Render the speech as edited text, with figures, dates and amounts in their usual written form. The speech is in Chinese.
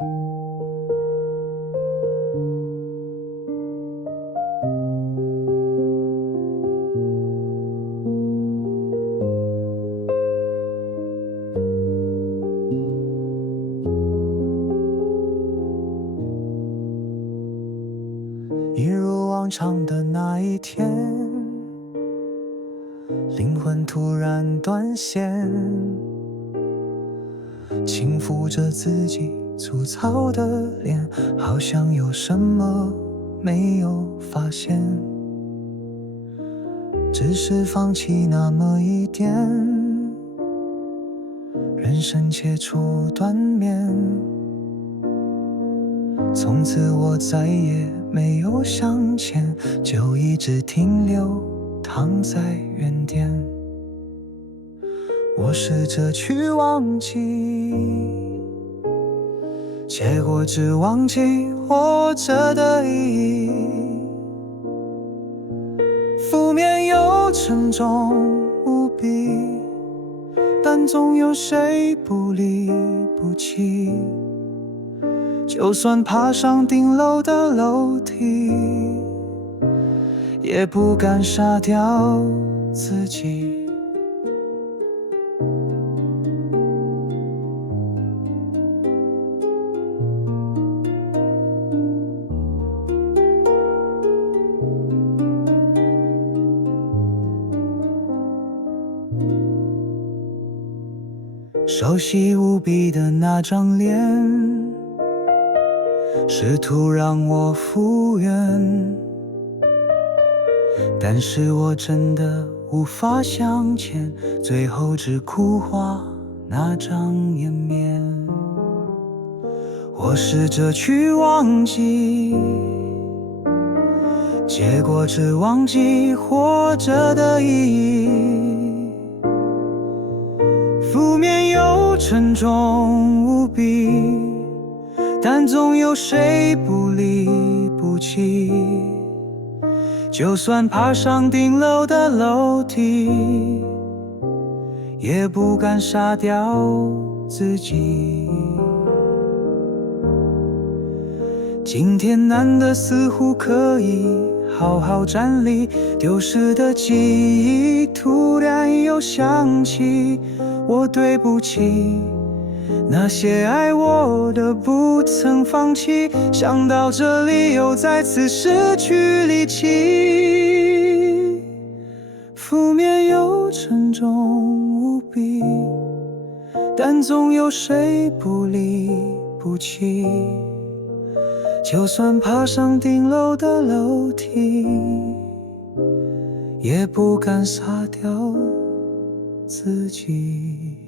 一如往常的那一天，灵魂突然断线，轻抚着自己粗糙的脸，好像有什么没有发现，只是放弃那么一点，人生切出断面。从此我再也没有向前，就一直停留躺在原点。我试着去忘记，结果只忘记活着的意义。负面又沉重无比，但总有谁不离不弃。就算爬上顶楼的楼梯，也不敢杀掉自己。熟悉无比的那张脸，试图让我复原，但是我真的无法向前，最后只哭花那张颜面。我试着去忘记，结果只忘记活着的意义。负面又沉重无比，但总有谁不离不弃。就算爬上顶楼的楼梯，也不敢杀掉自己。今天难得似乎可以好好站立，丢失的记忆突然又想起，我对不起那些爱我的不曾放弃，想到这里又再次失去力气。负面又沉重无比，但总有谁不离不弃。就算爬上顶楼的楼梯，也不敢杀掉自己。